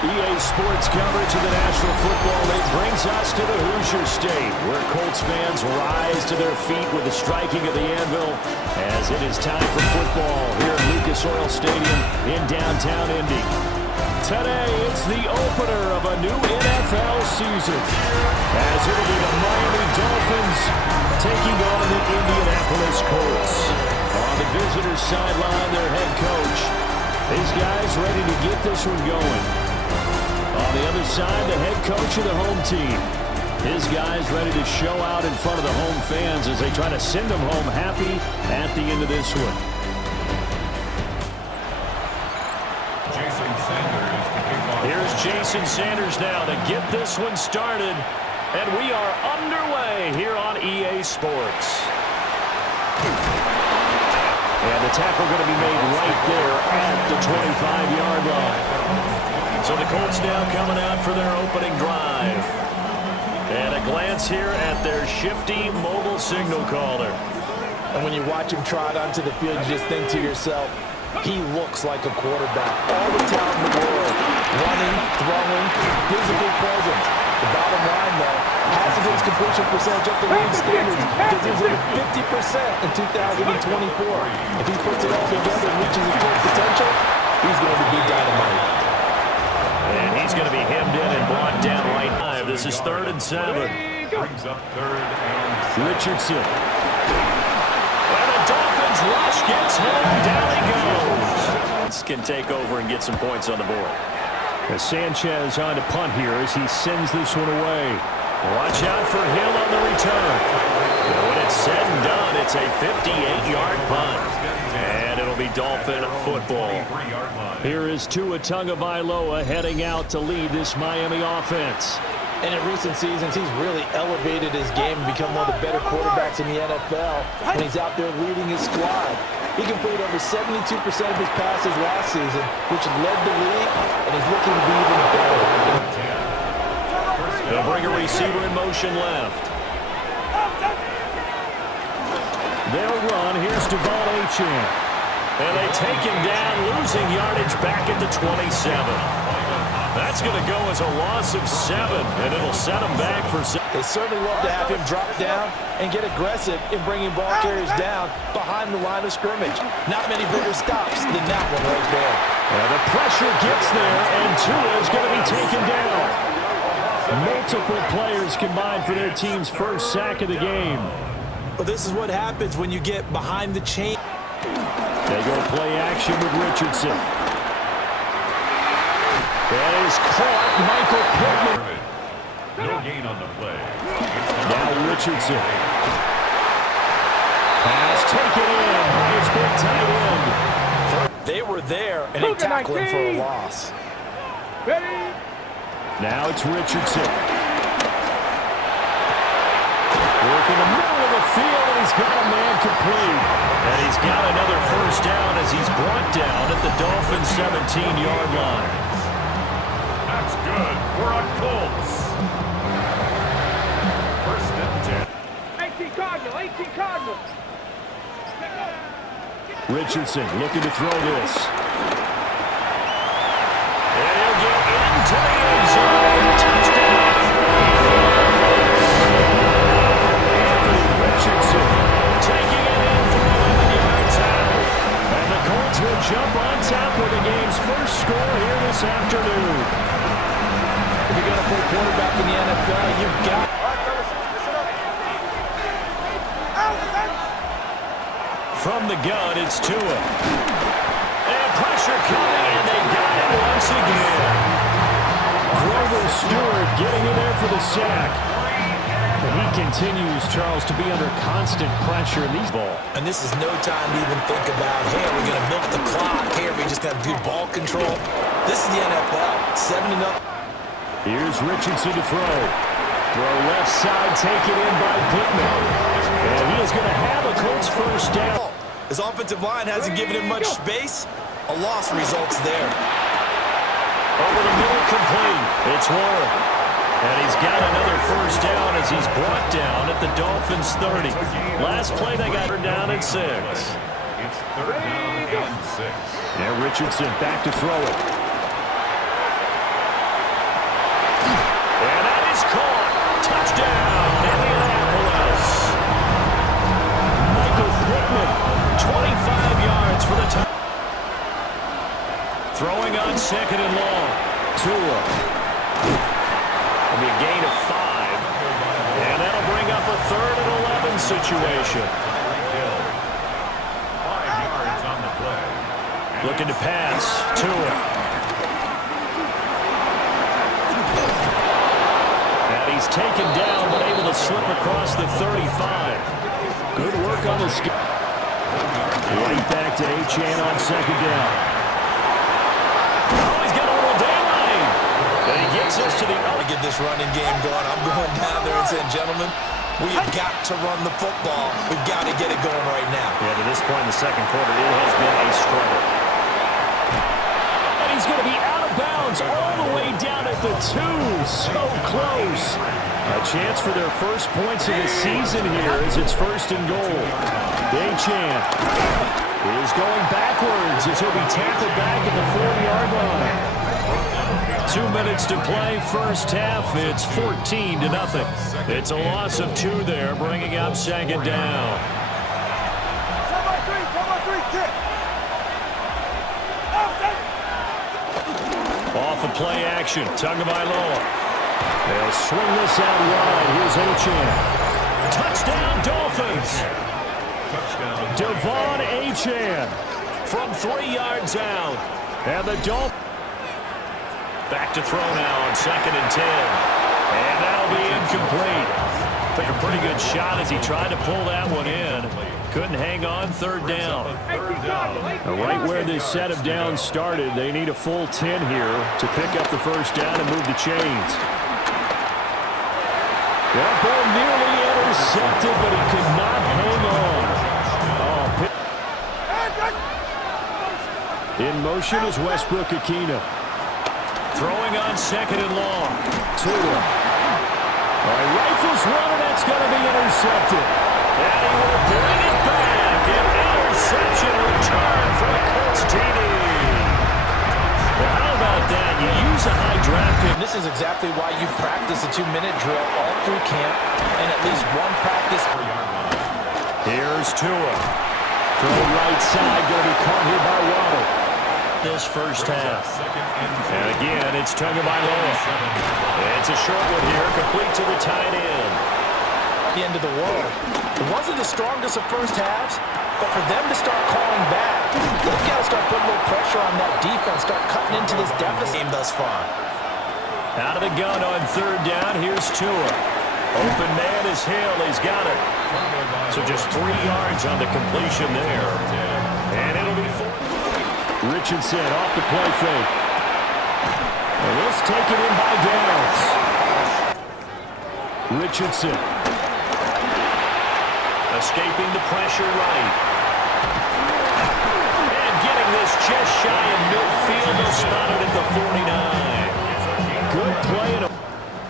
EA Sports coverage of the National Football League brings us to the Hoosier State, where Colts fans rise to their feet with the striking of the anvil as it is time for football here at Lucas Oil Stadium in downtown Indy. Today, it's the opener of a new NFL season, as it'll be the Miami Dolphins taking on the Indianapolis Colts. On the visitors' sideline, their head coach. These guys ready to get this one going. On the other side, the head coach of the home team. His guys ready to show out in front of the home fans as they try to send them home happy at the end of this one. Here's Jason Sanders now to get this one started. And we are underway here on EA Sports. And the tackle going to be made right there at the 25-yard line. So the Colts now coming out for their opening drive. And a glance here at their shifty mobile signal caller. And when you watch him trot onto the field, you just think to yourself, he looks like a quarterback. All the talent in the world. Running, throwing, physically present. The bottom line, though, passing his completion percentage up to league standards because he was at 50% in 2024. If he puts it all together and reaches his full potential, he's going to be dynamite. And he's going to be hemmed in and brought down right now. This is 3rd and 7. Brings up 3rd and 7. Richardson. And the Dolphins rush gets home. Down he goes. Can take over and get some points on the board. As Sanchez on to punt here as he sends this one away. Watch out for Hill on the return. When it's said and done, it's a 58-yard punt. And it'll be Dolphin football. Here is Tua Tagovailoa heading out to lead this Miami offense. And in recent seasons, he's really elevated his game and become one of the better quarterbacks in the NFL when he's out there leading his squad. He completed over 72% of his passes last season, which led the league, and he's looking to be even better. They'll bring a receiver in motion left. They'll run. Here's Devon Achane. And they take him down, losing yardage back at the 27. That's going to go as a loss of 7, and it'll set him back for 7. They certainly love to have him drop down and get aggressive in bringing ball carriers down behind the line of scrimmage. Not many bigger stops than that one right there. And the pressure gets there, and Tua is going to be taken down. Multiple players combined for their team's first sack of the game. Well, this is what happens when you get behind the chain. They go play action with Richardson. That is caught. Michael Pittman. No gain on the play. Now Richardson. Pass taken in by his big tight end. They were there, and they tackled him for a loss. Now it's Richardson. Working the middle of the field, and he's got a man complete. And he's got another first down as he's brought down at the Dolphins' 17-yard line. That's good for a Colts. 1st and 10. 18 Cardinal. Richardson looking to throw this. And he'll get into the end zone. Touchdown. Anthony Richardson taking it in for 11 yards out. And the Colts will jump on top with the game's first score here this afternoon. If you're going to play quarterback in the NFL, you've got... From the gun, it's Tua. And pressure coming, and they got it once again. Grover Stewart getting in there for the sack. But he continues, Charles, to be under constant pressure in these balls. And this is no time to even think about, hey, are we going to milk the clock? Hey, are we just going to do ball control? This is the NFL. 7-0. Here's Richardson to throw. Throw left side, taken in by Pittman. And he is going to have a Colts first down. His offensive line hasn't given him much space. A loss results there. Over the middle, complete. It's Warren. And he's got another first down as he's brought down at the Dolphins' 30. Last play, they got her down at 6. It's 3rd down and 6. Now Richardson back to throw it. for the touchdown. Throwing on second and long. Tua. It'll be a gain of 5. And that'll bring up a 3rd and 11 situation. 5 yards on the play. Looking to pass. Tua. And he's taken down, but able to slip across the 35. Good work on this. Right back to Achane on second down. Oh, he's got a little daylight. And he gets us to the other. Get this running game going. I'm going down there and saying, gentlemen, we have got to run the football. We've got to get it going right now. Yeah, to this point in the second quarter, it has been a struggle. And he's going to be out of bounds all the way down at the 2. So close. A chance for their first points of the season here as it's 1st and goal. Achane is going backwards as he'll be tackled back at the 40-yard line. 2 minutes to play, first half. It's 14-0. It's a loss of 2 there, bringing up second down. Off the play action, Tagovailoa. They'll swing this out wide. Here's Achane. Touchdown, Dolphins. Devon Achane from 3 yards out. And the Dolphins back to throw now on 2nd and 10. And that'll be incomplete. Took a pretty good shot as he tried to pull that one in. Couldn't hang on, 3rd down. Right where this set of downs started, they need a full 10 here to pick up the first down and move the chains. That ball nearly intercepted, but he could not hang on. In motion is Westbrook-Ikhine. Throwing on 2nd and long. Tua. Rifles one, and that's going to be intercepted. And he will bring it back. An interception return for the Colts TD. Well, how about that? You use a high draft pick. This is exactly why you practice a 2-minute drill all through camp and at least one practice. Here's Tua. Throw right side, going to be caught here by Waddle. This first half. And again, it's Tagovailoa. It's a short one here, complete to the tight end. The end of the world. It wasn't the strongest of first halves, but for them to start calling back, they've got to start putting a little pressure on that defense, start cutting into this deficit game thus far. Out of the gun on 3rd down, here's Tua. Open man is Hill, he's got it. So just 3 yards on the completion there. And it'll be 4. Richardson off the play fake. And this taken in by Downs. Richardson. Escaping the pressure right. And getting this just shy of midfield. They'll spot it at the 49. Good play.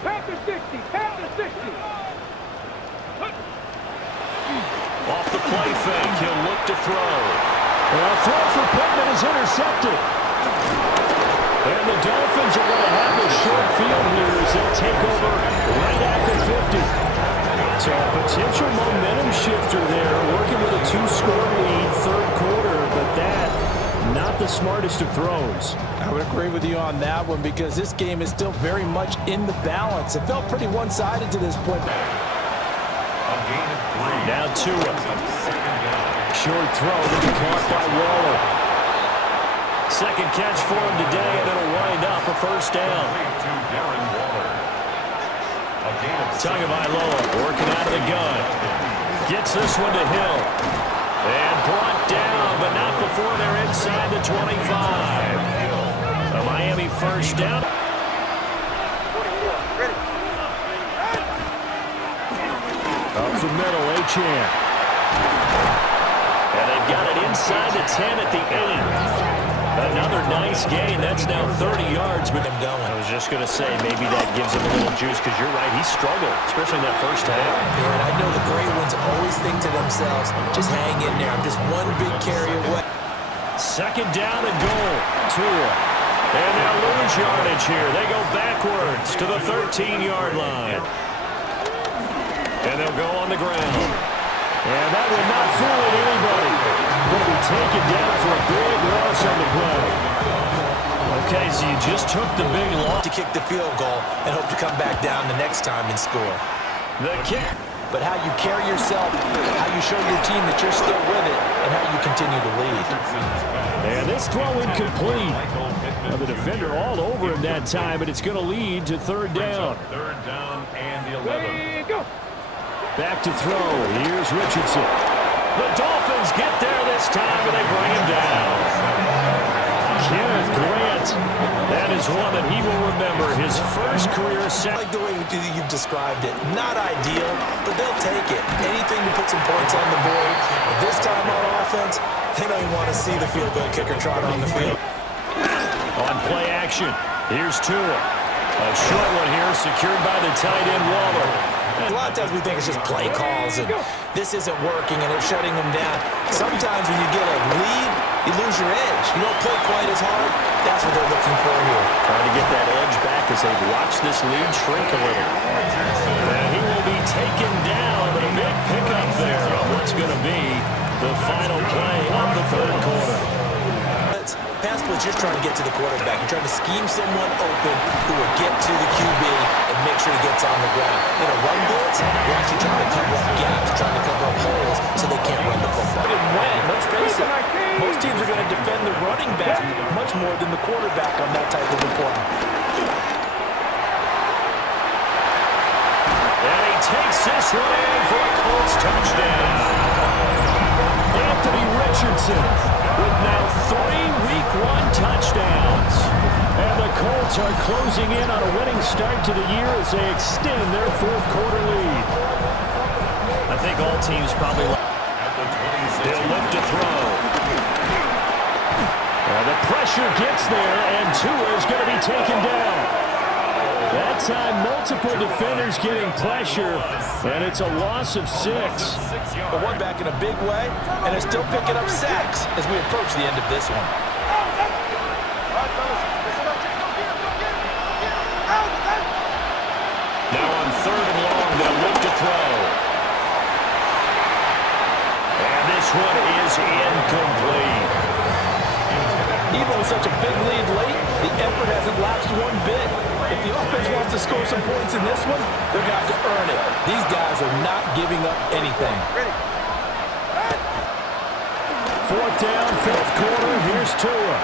Panther 60, Panther 60. Off the play fake, he'll look to throw. A throw for Pittman is intercepted. And the Dolphins are going to have a short field here as they'll take over right at the 50. So a potential momentum shifter there, working with a 2-score lead, 3rd quarter, but that, not the smartest of throws. I would agree with you on that one because this game is still very much in the balance. It felt pretty one-sided to this point. Now Tua. Short throw to be caught by Waller. Second catch for him today, and it'll wind up a first down. Tagovailoa working out of the gun. Gets this one to Hill. And brought down, but not before they're inside the 25. A Miami first down. Up the middle, Achane. And they've got it inside the 10 at the 8. Another nice gain. That's now 30 yards. But I was just going to say, maybe that gives him a little juice, because you're right, he struggled, especially in that first half. Yeah, and I know the great ones always think to themselves, just hang in there. I'm just one big carry away. Second down and goal. Tua. And they'll lose yardage here. They go backwards to the 13-yard line. And they'll go on the ground. And that will not fool anybody. Going to be taken down for a big loss on the play. Okay, so you just took the big loss to kick the field goal and hope to come back down the next time and score. The kick. But how you carry yourself, how you show your team that you're still with it, and how you continue to lead. And this throw incomplete. Now the defender all over him that time, and it's going to lead to third down. Third down and the 11. Go. Back to throw. Here's Richardson. The Dolphins get there this time, and they bring him down. Kenneth Grant. That is one that he will remember. His first career sack. I like the way you've described it. Not ideal, but they'll take it. Anything to put some points on the board. But this time on offense, they don't even want to see the field goal kicker trot on the field. On play action, here's Tua. A short one here, secured by the tight end Waller. A lot of times we think it's just play calls, and this isn't working, and it's shutting them down. Sometimes when you get a lead, you lose your edge. You don't play quite as hard. That's what they're looking for here. Trying to get that edge back as they've watched this lead shrink a little. And he will be taken down. A big pickup there on what's going to be the final play of the third quarter. Pass was just trying to get to the quarterback. You're trying to scheme someone open who will get to the QB and make sure he gets on the ground. In a run blitz, you're actually trying to cover up gaps, trying to cover up holes so they can't run the football. But Let's face it, most teams are going to defend the running back much more than the quarterback on that type of deployment. And he takes this one in for a Colts touchdown. Anthony Richardson with now 3 Week 1 touchdowns. And the Colts are closing in on a winning start to the year as they extend their fourth quarter lead. I think all teams probably they'll look to throw. The pressure gets there, and Tua is going to be taken down. That time, multiple defenders getting pressure, and it's a loss of 6. But one back in a big way, and they're still picking up sacks as we approach the end of this one. Now on 3rd and long, they'll look to throw. And this one is incomplete. Even with such a big lead late, the effort hasn't lapsed one bit. If the offense wants to score some points in this one, they're going to have to earn it. These guys are not giving up anything. 4th down, 5th quarter. Here's Tua.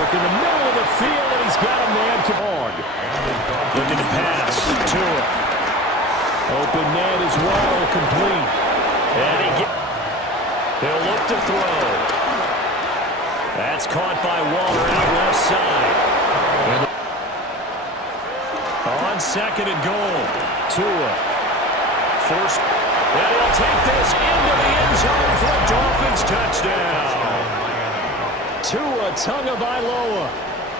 Work in the middle of the field, and he's got a man to hog. Looking to pass. Tua. Open man is well, complete. And he'll look to throw. That's caught by Waller out left side. On 2nd and goal. Tua. First. And he'll take this into the end zone for a Dolphins touchdown. Tua Tagovailoa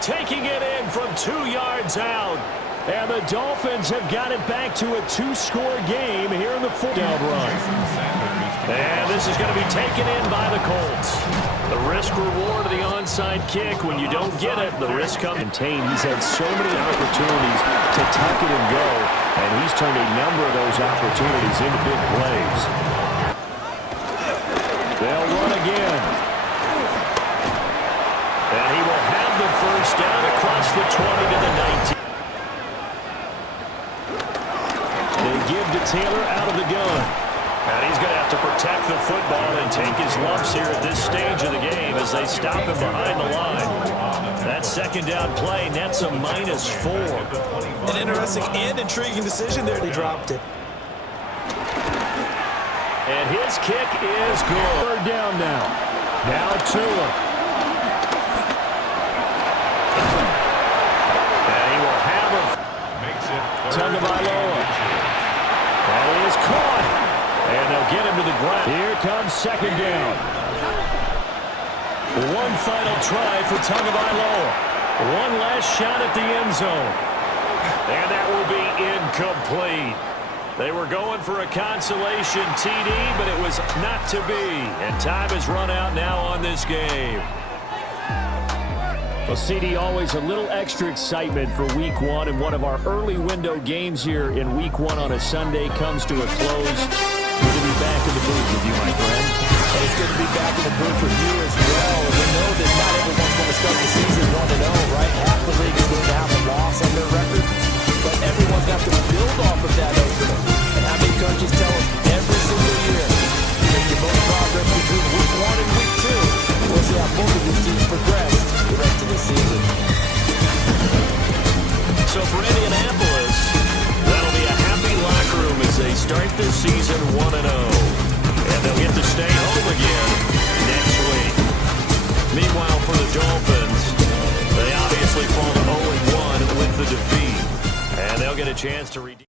taking it in from 2 yards out. And the Dolphins have got it back to a 2-score game here in the 4th down run. And this is going to be taken in by the Colts. The risk-reward of the onside kick. When you don't get it, the risk comes. He's had so many opportunities to tuck it and go, and he's turned a number of those opportunities into big plays. They'll run again. And he will have the first down across the 20 to the 19. They give to Taylor out of the gun. And he's going to have to protect the football and take his lumps here at this stage of the game as they stop him behind the line. That 2nd down play nets a -4. An interesting and intriguing decision there. They dropped it. And his kick is good. 3rd down now. Now Tua. And he will have a Tagovailoa. That is caught. And they'll get him to the ground. Here comes 2nd down. One final try for Tagovailoa. One last shot at the end zone. And that will be incomplete. They were going for a consolation TD, but it was not to be. And time has run out now on this game. Well, CD, always a little extra excitement for Week 1, and one of our early window games here in Week 1 on a Sunday comes to a close. We're going to be back the booth with you, my friend. And it's good to be back in the booth with you as well. We know that not everyone's going to start the season 1-0, right? Half the league is going to have a loss on their record. But everyone's got to build off of that opener. And how many coaches tell us every single year, you make your most progress between week 1 and week 2. We'll see how both of these teams progress the rest of the season. So for Indianapolis, that'll be a happy locker room as they start this season 1-0. And they'll get to stay home again next week. Meanwhile, for the Dolphins, they obviously fall to 0-1 with the defeat. And they'll get a chance to redeem.